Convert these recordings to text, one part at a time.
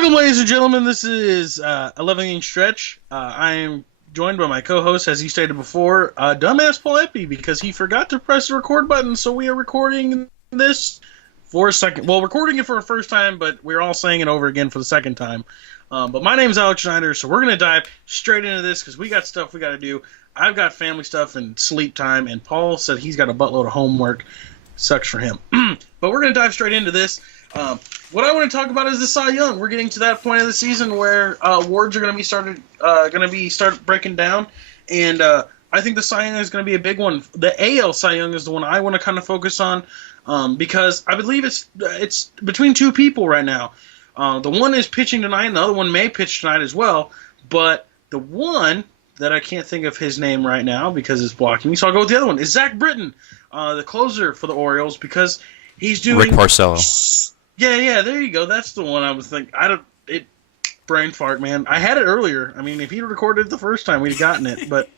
Welcome, ladies and gentlemen. This is 11 inning stretch. I am joined by my co-host, as he stated before, dumbass Paul Epi, because he forgot to press the record button. So we are recording this for a second. Well, recording it for a first time, but we're all saying it over again for the second time. But my name is Alex Schneider, so we're gonna dive straight into this because we got stuff we got to do. I've got family stuff and sleep time, and Paul said he's got a buttload of homework. Sucks for him. But we're gonna dive straight into this. What I want to talk about is the Cy Young. We're getting to that point of the season where awards are going to be start breaking down, and I think the Cy Young is going to be a big one. The AL Cy Young is the one I want to kind of focus on because I believe it's between two people right now. The one is pitching tonight, and the other one may pitch tonight as well. But the one that I can't think of his name right now because it's blocking me, so I'll go with the other one. Is Zach Britton, the closer for the Orioles, because he's doing Rick Porcello. Yeah, there you go. That's the one I was thinking. Brain fart, man. I had it earlier. I mean, if he recorded it the first time, we'd have gotten it. But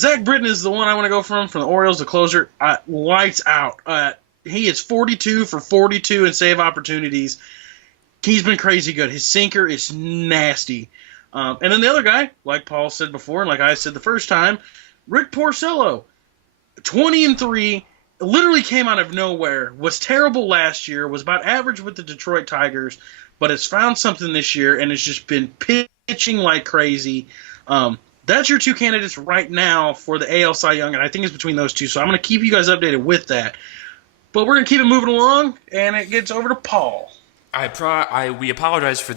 Zach Britton is the one I want to go from the Orioles, the closer. Lights out. He is 42 for 42 in save opportunities. He's been crazy good. His sinker is nasty. And then the other guy, like Paul said before, and like I said the first time, Rick Porcello, 20-3. Literally came out of nowhere, was terrible last year, was about average with the Detroit Tigers, but has found something this year and has just been pitching like crazy. That's your two candidates right now for the AL Cy Young, and I think it's between those two, so I'm going to keep you guys updated with that. But we're going to keep it moving along, and it gets over to Paul. We apologize for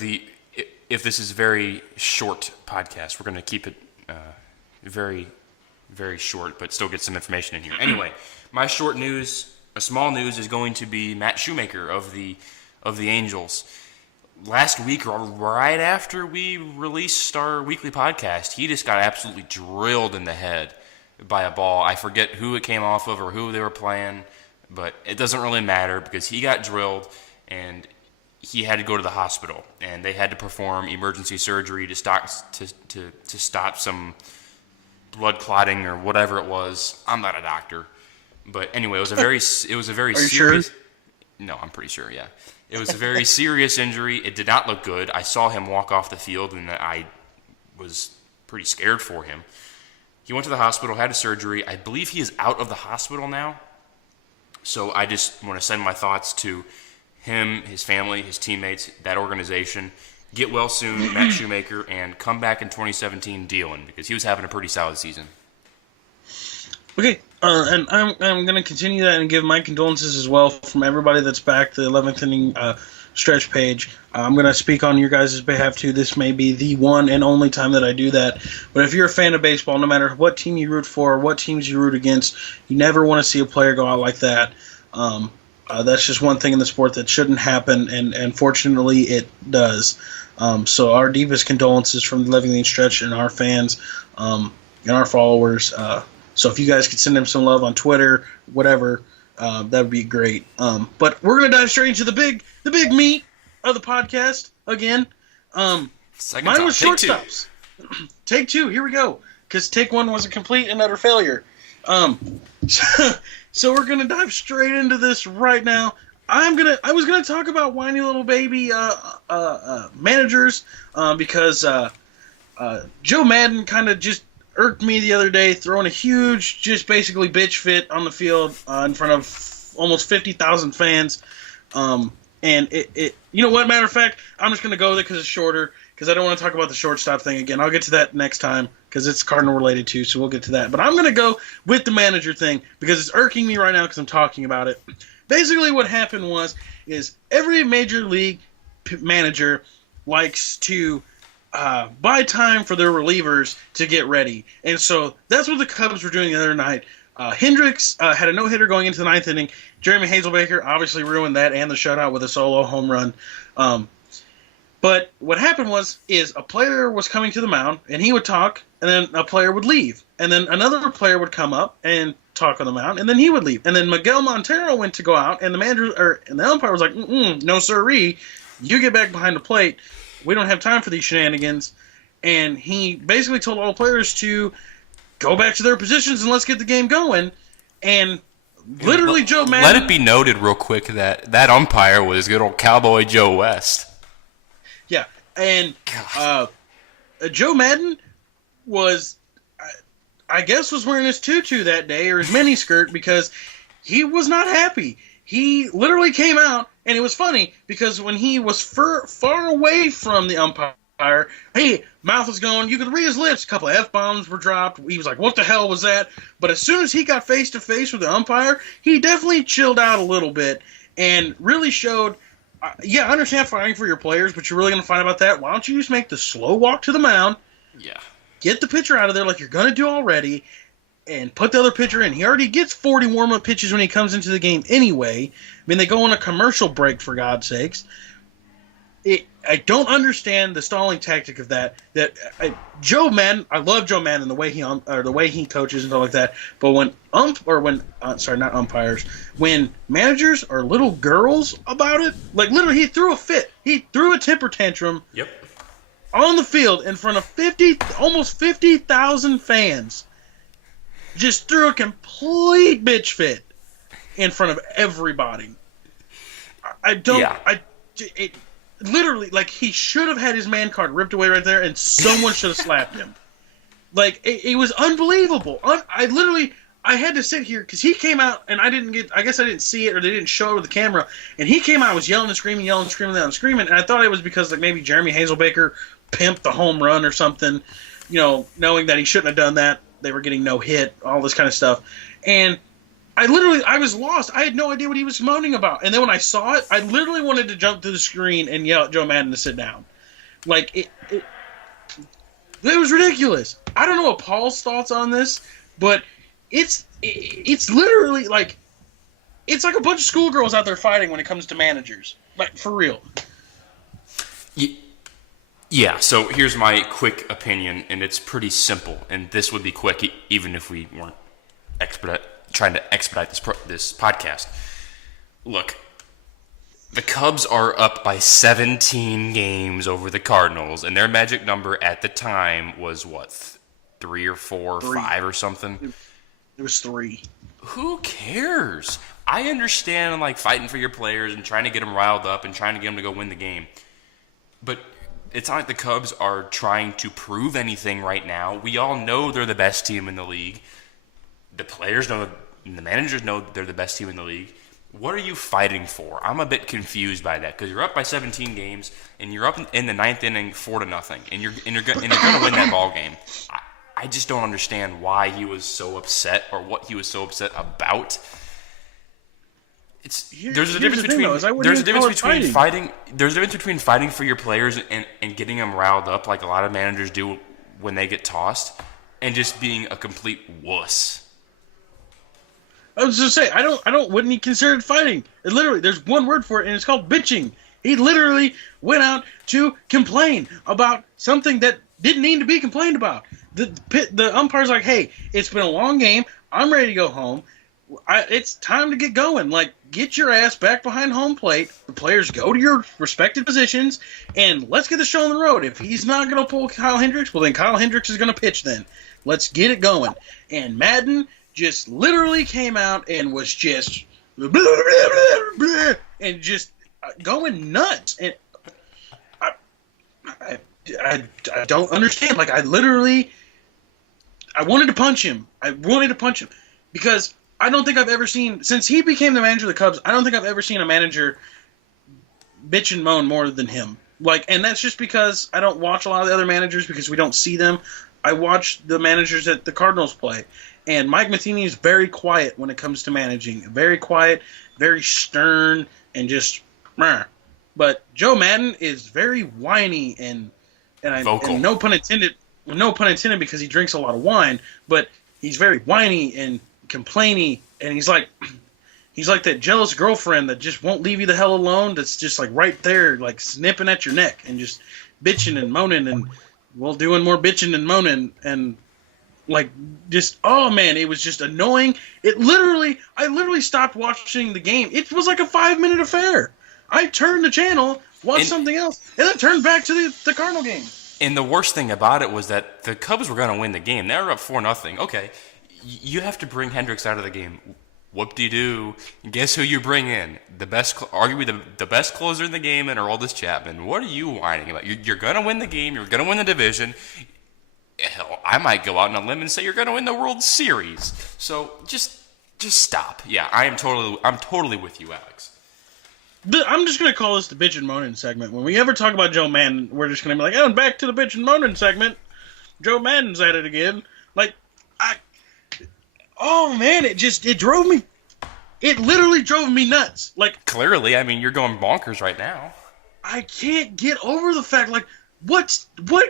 if this is a very short podcast. We're going to keep it very, very short, but still get some information in here. Anyway. My small news is going to be Matt Shoemaker of the Angels. Last week, right after we released our weekly podcast, he just got absolutely drilled in the head by a ball. I forget who it came off of or who they were playing, but it doesn't really matter because he got drilled and he had to go to the hospital, and they had to perform emergency surgery to stop some blood clotting or whatever it was. I'm not a doctor. But anyway, it was a very serious. Sure? No, I'm pretty sure. Yeah, it was a very serious injury. It did not look good. I saw him walk off the field, and I was pretty scared for him. He went to the hospital, had a surgery. I believe he is out of the hospital now. So I just want to send my thoughts to him, his family, his teammates, that organization. Get well soon, Matt Shoemaker, and come back in 2017 dealing because he was having a pretty solid season. Okay, and I'm going to continue that and give my condolences as well from everybody that's back, the 11th inning stretch page. I'm going to speak on your guys' behalf, too. This may be the one and only time that I do that. But if you're a fan of baseball, no matter what team you root for, what teams you root against, you never want to see a player go out like that. That's just one thing in the sport that shouldn't happen, and fortunately it does. So our deepest condolences from the 11th inning stretch and our fans and our followers. So if you guys could send him some love on Twitter, whatever, that would be great. But we're gonna dive straight into the big meat of the podcast again. Mine was shortstops. Take two. Here we go. Because take one was a complete and utter failure. So we're gonna dive straight into this right now. I was gonna talk about whiny little baby managers because Joe Maddon kind of just irked me the other day, throwing a huge, just basically bitch fit on the field in front of almost 50,000 fans. And it you know what, matter of fact, I'm just going to go with it because it's shorter, because I don't want to talk about the shortstop thing again. I'll get to that next time because it's Cardinal related too, so we'll get to that. But I'm going to go with the manager thing because it's irking me right now because I'm talking about it. Basically what happened is every major league manager likes to buy time for their relievers to get ready. And so that's what the Cubs were doing the other night. Hendricks had a no-hitter going into the ninth inning. Jeremy Hazelbaker obviously ruined that and the shutout with a solo home run. But what happened is a player was coming to the mound, and he would talk, and then a player would leave. And then another player would come up and talk on the mound, and then he would leave. And then Miguel Montero went to go out, and the umpire was like, no sirree, you get back behind the plate. We don't have time for these shenanigans. And he basically told all players to go back to their positions and let's get the game going. And literally Joe Maddon... Let it be noted real quick that umpire was good old Cowboy Joe West. And God. Joe Maddon was, I guess, was wearing his tutu that day or his miniskirt because he was not happy. He literally came out, and it was funny because when he was far away from the umpire, hey, mouth was going, you could read his lips, a couple of F-bombs were dropped. He was like, what the hell was that? But as soon as he got face-to-face with the umpire, he definitely chilled out a little bit and really showed, I understand fighting for your players, but you're really going to fight about that? Why don't you just make the slow walk to the mound, get the pitcher out of there like you're going to do already, and put the other pitcher in. He already gets 40 warm-up pitches when he comes into the game anyway. I mean, they go on a commercial break, for God's sakes. I don't understand the stalling tactic of that. Joe Maddon, I love Joe Maddon, the way he coaches and stuff like that. But when not umpires, when managers are little girls about it, like literally, he threw a fit. He threw a temper tantrum. Yep. On the field in front of almost 50,000 fans. Just threw a complete bitch fit in front of everybody. Literally, like, he should have had his man card ripped away right there, and someone should have slapped him. Like, it was unbelievable. I had to sit here, because he came out, and I guess I didn't see it, or they didn't show it with the camera, and he came out and was yelling and screaming, and I thought it was because, like, maybe Jeremy Hazelbaker pimped the home run or something, knowing that he shouldn't have done that. They were getting no hit, all this kind of stuff. And I was lost. I had no idea what he was moaning about. And then when I saw it, I literally wanted to jump to the screen and yell at Joe Maddon to sit down. Like, it was ridiculous. I don't know what Paul's thoughts on this, but it's literally like, it's like a bunch of schoolgirls out there fighting when it comes to managers. Like, for real. Yeah, so here's my quick opinion, and it's pretty simple, and this would be quick even if we weren't trying to expedite this podcast. Look, the Cubs are up by 17 games over the Cardinals, and their magic number at the time was, what, 3 or 4 or 5 or something? It was 3. Who cares? I understand, like, fighting for your players and trying to get them riled up and trying to get them to go win the game, but it's not like the Cubs are trying to prove anything right now. We all know they're the best team in the league. The players know, and the managers know they're the best team in the league. What are you fighting for? I'm a bit confused by that because you're up by 17 games and you're up in the 9th inning 4-0, and you're going to win that ball game. I just don't understand why he was so upset or what he was so upset about. There's a difference between fighting for your players and getting them riled up like a lot of managers do when they get tossed, and just being a complete wuss. I was just saying, wouldn't he consider it fighting? It literally, there's one word for it, and it's called bitching. He literally went out to complain about something that didn't need to be complained about. The umpire's like, hey, it's been a long game. I'm ready to go home. It's time to get going. Like, get your ass back behind home plate. The players go to your respective positions, and let's get the show on the road. If he's not going to pull Kyle Hendricks, well, then Kyle Hendricks is going to pitch then. Let's get it going. And Maddon just literally came out and was just blah, blah, blah, blah, and just going nuts. And I don't understand. Like, I wanted to punch him. Because I don't think I've ever seen, since he became the manager of the Cubs, I don't think I've ever seen a manager bitch and moan more than him. Like, and that's just because I don't watch a lot of the other managers because we don't see them. I watch the managers that the Cardinals play. And Mike Matheny is very quiet when it comes to managing. Very quiet, very stern, and just meh. But Joe Maddon is very whiny and vocal. And no pun intended because he drinks a lot of wine, but he's very whiny and complainy, and he's like that jealous girlfriend that just won't leave you the hell alone, that's just like right there, like snipping at your neck and just bitching and moaning and doing more bitching and moaning, and like just, oh man, it was just annoying. I literally stopped watching the game. It was like a 5-minute affair. I turned the channel, watched something else, and then turned back to the Cardinal game. And the worst thing about it was that the Cubs were going to win the game. They were up 4-0. Okay, you have to bring Hendricks out of the game. Whoop-de-doo. Guess who you bring in? Arguably the best closer in the game, and Aroldis Chapman. What are you whining about? You're going to win the game. You're going to win the division. Hell, I might go out on a limb and say you're going to win the World Series. So just stop. Yeah, I'm totally with you, Alex. I'm just going to call this the bitch and moaning segment. When we ever talk about Joe Maddon, we're just going to be like, oh, back to the bitch and moaning segment. Joe Maddon's at it again. Like, oh man, it drove me. It literally drove me nuts. Like, clearly, I mean, you're going bonkers right now. I can't get over the fact, like, what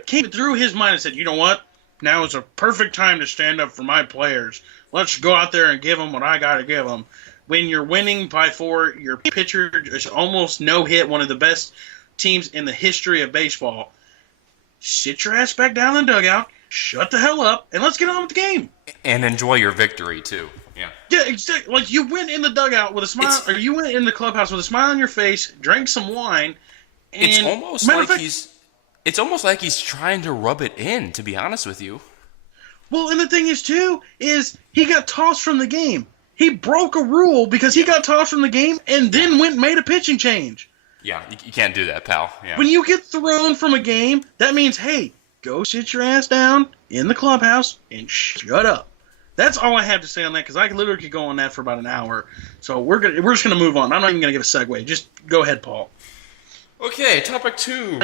came through his mind and said, you know what? Now is a perfect time to stand up for my players. Let's go out there and give them what I got to give them. When you're winning by 4, your pitcher is almost no-hit, one of the best teams in the history of baseball. Sit your ass back down in the dugout, shut the hell up, and let's get on with the game. And enjoy your victory, too. Yeah. Yeah, exactly. Like, you went in the dugout with a smile, or you went in the clubhouse with a smile on your face, drank some wine, and... It's almost like he's trying to rub it in, to be honest with you. Well, and the thing is, too, is he got tossed from the game. He broke a rule because he got tossed from the game and then went and made a pitching change. Yeah, you can't do that, pal. Yeah. When you get thrown from a game, that means, hey, go sit your ass down in the clubhouse and shut up. That's all I have to say on that, because I literally could go on that for about an hour. So we're just going to move on. I'm not even going to give a segue. Just go ahead, Paul. Okay, topic 2.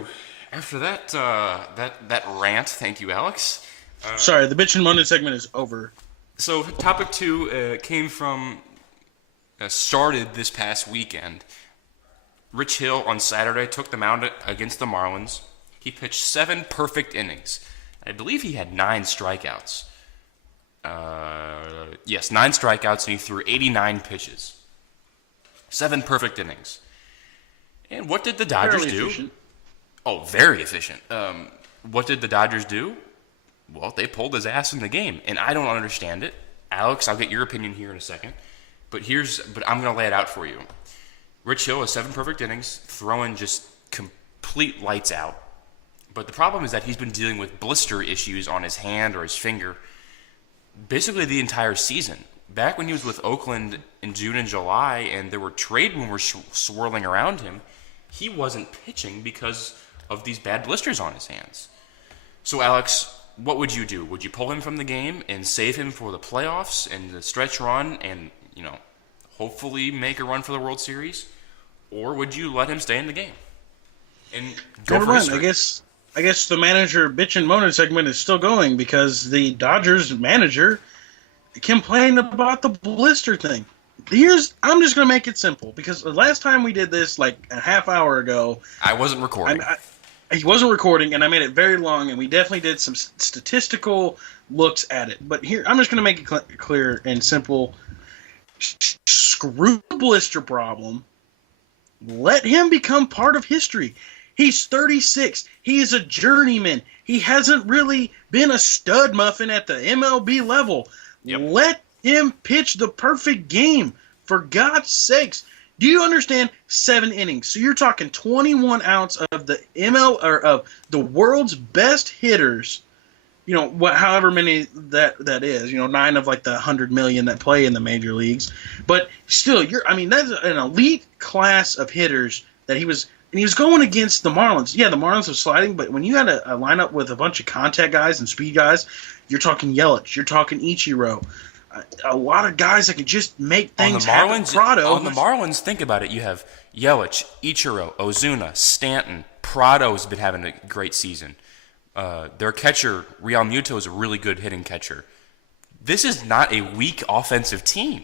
After that rant, thank you, Alex. Sorry, the bitch and moaning segment is over. So topic 2 started this past weekend. Rich Hill on Saturday took the mound against the Marlins. He pitched 7 perfect innings. I believe he had 9 strikeouts. 9 strikeouts, and he threw 89 pitches. 7 perfect innings. And what did the Dodgers do? Efficient. Oh, very efficient. What did the Dodgers do? Well, they pulled his ass in the game, and I don't understand it. Alex, I'll get your opinion here in a second. But I'm going to lay it out for you. Rich Hill has 7 perfect innings, throwing just complete lights out. But the problem is that he's been dealing with blister issues on his hand or his finger basically the entire season. Back when he was with Oakland in June and July, and there were trade rumors swirling around him, he wasn't pitching because of these bad blisters on his hands. So, Alex, what would you do? Would you pull him from the game and save him for the playoffs and the stretch run and, hopefully make a run for the World Series? Or would you let him stay in the game and go for history? I guess the manager bitch and moaning segment is still going because the Dodgers manager complained about the blister thing. I'm just going to make it simple, because the last time we did this, like a half hour ago... I wasn't recording. He wasn't recording, and I made it very long, and we definitely did some statistical looks at it. But here, I'm just going to make it clear and simple. Screw the blister problem. Let him become part of history. He's 36. He is a journeyman. He hasn't really been a stud muffin at the MLB level. Yep. Let him pitch the perfect game, for God's sakes. Do you understand? 7 innings. So you're talking 21 outs of the of the world's best hitters. However many that is. 9 of like the 100 million that play in the major leagues. But still, that's an elite class of hitters that he was. And he was going against the Marlins. Yeah, the Marlins are sliding, but when you had a lineup with a bunch of contact guys and speed guys, you're talking Yelich, you're talking Ichiro. A lot of guys that can just make things happen. On the Marlins, think about it. You have Yelich, Ichiro, Ozuna, Stanton. Prado's been having a great season. Their catcher, Real Muto, is a really good hitting catcher. This is not a weak offensive team.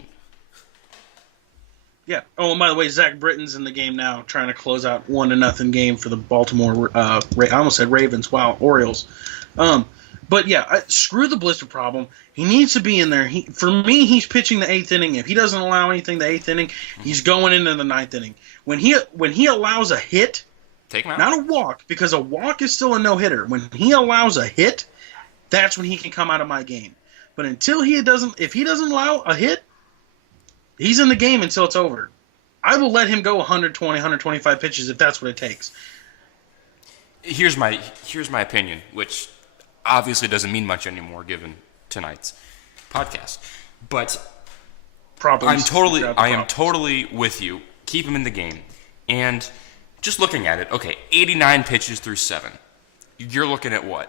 Yeah. Oh, and by the way, Zach Britton's in the game now, trying to close out 1-0 game for the Baltimore. I almost said Ravens. Wow, Orioles. But yeah, screw the blister problem. He needs to be in there. For me, he's pitching the 8th inning. If he doesn't allow anything the 8th inning, he's going into the 9th inning. When he allows a hit, take him out. Not a walk, because a walk is still a no hitter. When he allows a hit, that's when he can come out of my game. But if he doesn't allow a hit, he's in the game until it's over. I will let him go 120, 125 pitches if that's what it takes. Here's my opinion, which obviously doesn't mean much anymore given tonight's podcast. But problems. I am totally with you. Keep him in the game. And just looking at it, okay, 89 pitches through 7. You're looking at what?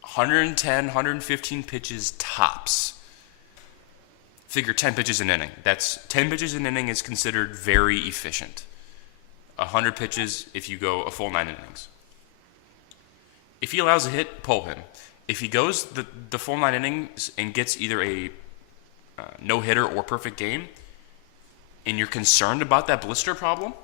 110, 115 pitches tops. Figure 10 pitches an inning. 10 pitches an inning is considered very efficient. 100 pitches if you go a full 9 innings. If he allows a hit, pull him. If he goes the full 9 innings and gets either a no-hitter or perfect game, and you're concerned about that blister problem,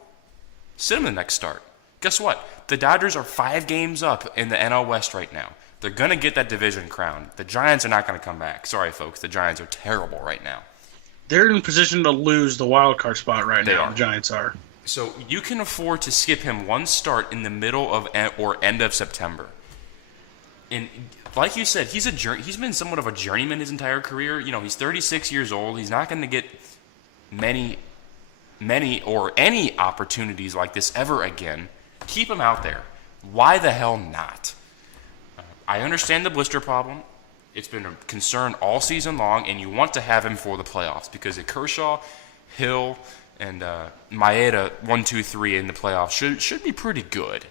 sit him in the next start. Guess what? The Dodgers are 5 games up in the NL West right now. They're going to get that division crown. The Giants are not going to come back. Sorry, folks. The Giants are terrible right now. They're in position to lose the wild card spot right now. The Giants are. So you can afford to skip him one start in the middle of or end of September. And like you said, he's been somewhat of a journeyman his entire career. You know, he's 36 years old. He's not going to get many or any opportunities like this ever again. Keep him out there. Why the hell not? I understand the blister problem. It's been a concern all season long, and you want to have him for the playoffs because at Kershaw, Hill, and Maeda 1, 2, 3 in the playoffs should be pretty good.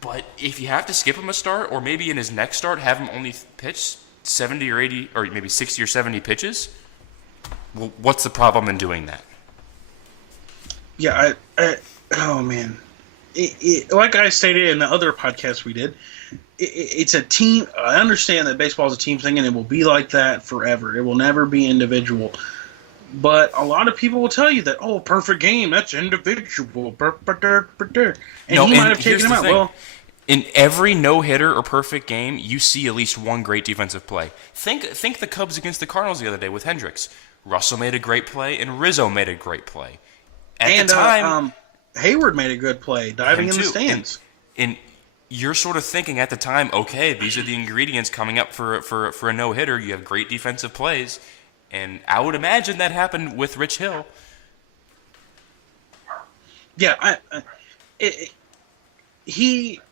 But if you have to skip him a start, or maybe in his next start have him only pitch 70 or 80, or maybe 60 or 70 pitches, well, what's the problem in doing that? Yeah, oh man. Like I stated in the other podcast we did, it's a team. I understand that baseball is a team thing, and it will be like that forever. It will never be individual. But a lot of people will tell you that, oh, perfect game, that's individual. And he might have taken him out. Well, in every no-hitter or perfect game, you see at least one great defensive play. Think the Cubs against the Cardinals the other day with Hendricks. Russell made a great play, and Rizzo made a great play. At the time, Hayward made a good play, diving in the stands. And you're sort of thinking at the time, okay, these are the ingredients coming up for a no-hitter. You have great defensive plays. And I would imagine that happened with Rich Hill. Yeah, he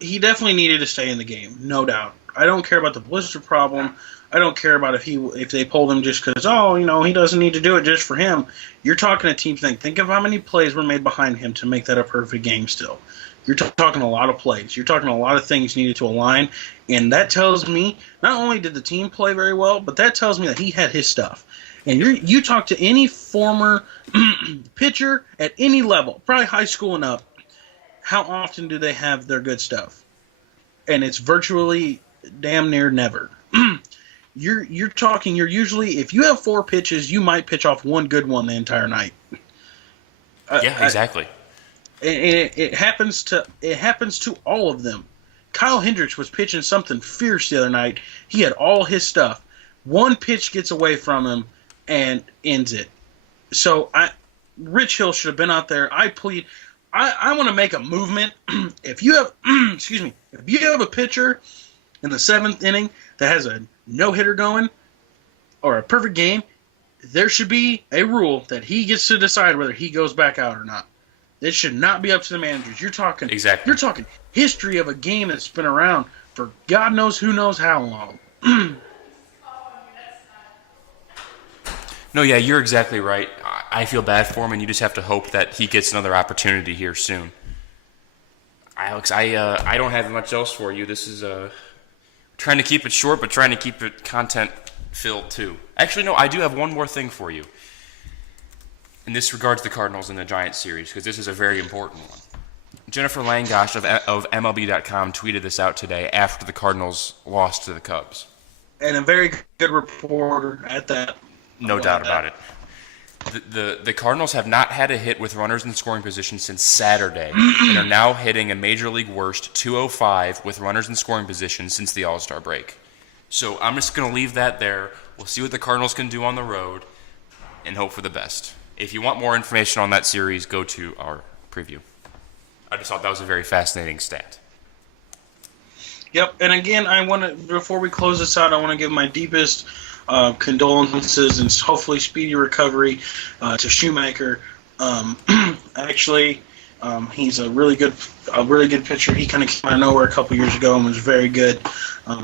definitely needed to stay in the game, no doubt. I don't care about the blister problem. I don't care about if they pulled him just because, he doesn't need to do it just for him. You're talking a team thing. Think of how many plays were made behind him to make that a perfect game still. You're talking a lot of plays. You're talking a lot of things needed to align. And that tells me not only did the team play very well, but that tells me that he had his stuff. And you talk to any former pitcher at any level, probably high school and up, how often do they have their good stuff? And it's virtually damn near never. You're usually, if you have 4 pitches, you might pitch off one good one the entire night. Yeah, exactly. And it happens to all of them. Kyle Hendricks was pitching something fierce the other night. He had all his stuff. One pitch gets away from him and ends it. So Rich Hill should have been out there. I want to make a movement. If you have if you have a pitcher in the 7th inning that has a no-hitter going or a perfect game, there should be a rule that he gets to decide whether he goes back out or not. It should not be up to the managers. You're talking history of a game that's been around for God knows who knows how long. No, yeah, you're exactly right. I feel bad for him, and you just have to hope that he gets another opportunity here soon. Alex, I don't have much else for you. This is trying to keep it short, but trying to keep it content-filled too. Actually, no, I do have one more thing for you. And this regards the Cardinals and the Giants series, because this is a very important one. Jennifer Langosh of MLB.com tweeted this out today after the Cardinals lost to the Cubs. And a very good reporter at that. No doubt about it. The Cardinals have not had a hit with runners in scoring position since Saturday, and are now hitting a Major League worst 205 with runners in scoring position since the All-Star break. So I'm just going to leave that there. We'll see what the Cardinals can do on the road and hope for the best. If you want more information on that series, go to our preview. I just thought that was a very fascinating stat. Yep, and again, before we close this out, I want to give my deepest condolences and hopefully speedy recovery to Shoemaker. Actually, He's a really good pitcher. He kind of came out of nowhere a couple years ago and was very good.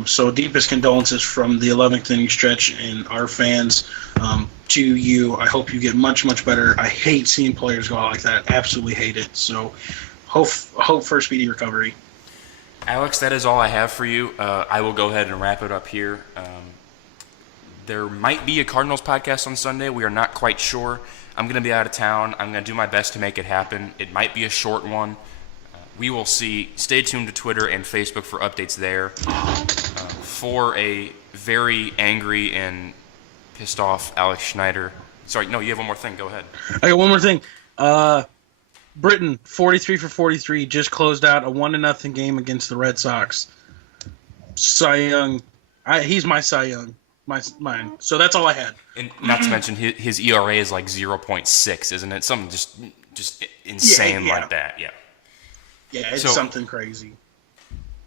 So deepest condolences from the 11th inning stretch and our fans to you. I hope you get much, much better. I hate seeing players go out like that. Absolutely hate it. So hope for a speedy recovery. Alex, that is all I have for you. I will go ahead and wrap it up here. There might be a Cardinals podcast on Sunday. We are not quite sure. I'm going to be out of town. I'm going to do my best to make it happen. It might be a short one. We will see. Stay tuned to Twitter and Facebook for updates there. For a very angry and pissed off Alex Schneider. Sorry, no, you have one more thing. Go ahead. I got one more thing. Britain, 43 for 43, just closed out a 1-0 game against the Red Sox. Cy Young. He's my Cy Young. Mine. So that's all I had. And not to mention his ERA is like 0.6, isn't it? Something just insane like that. Yeah. Yeah, it's something crazy.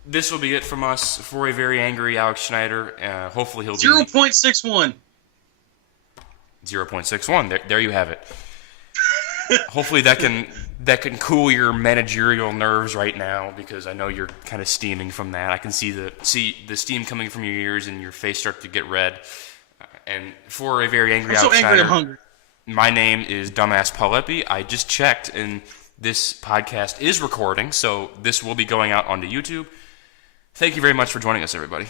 This will be it from us for a very angry Alex Schneider. Hopefully he'll 0.61. 0.61. There you have it. Hopefully that can cool your managerial nerves right now, because I know you're kind of steaming from that. I can see the steam coming from your ears and your face start to get red. And for a very angry Alex Schneider, I'm hungry. My name is Dumbass Palepi. I just checked, and this podcast is recording, so this will be going out onto YouTube. Thank you very much for joining us, everybody.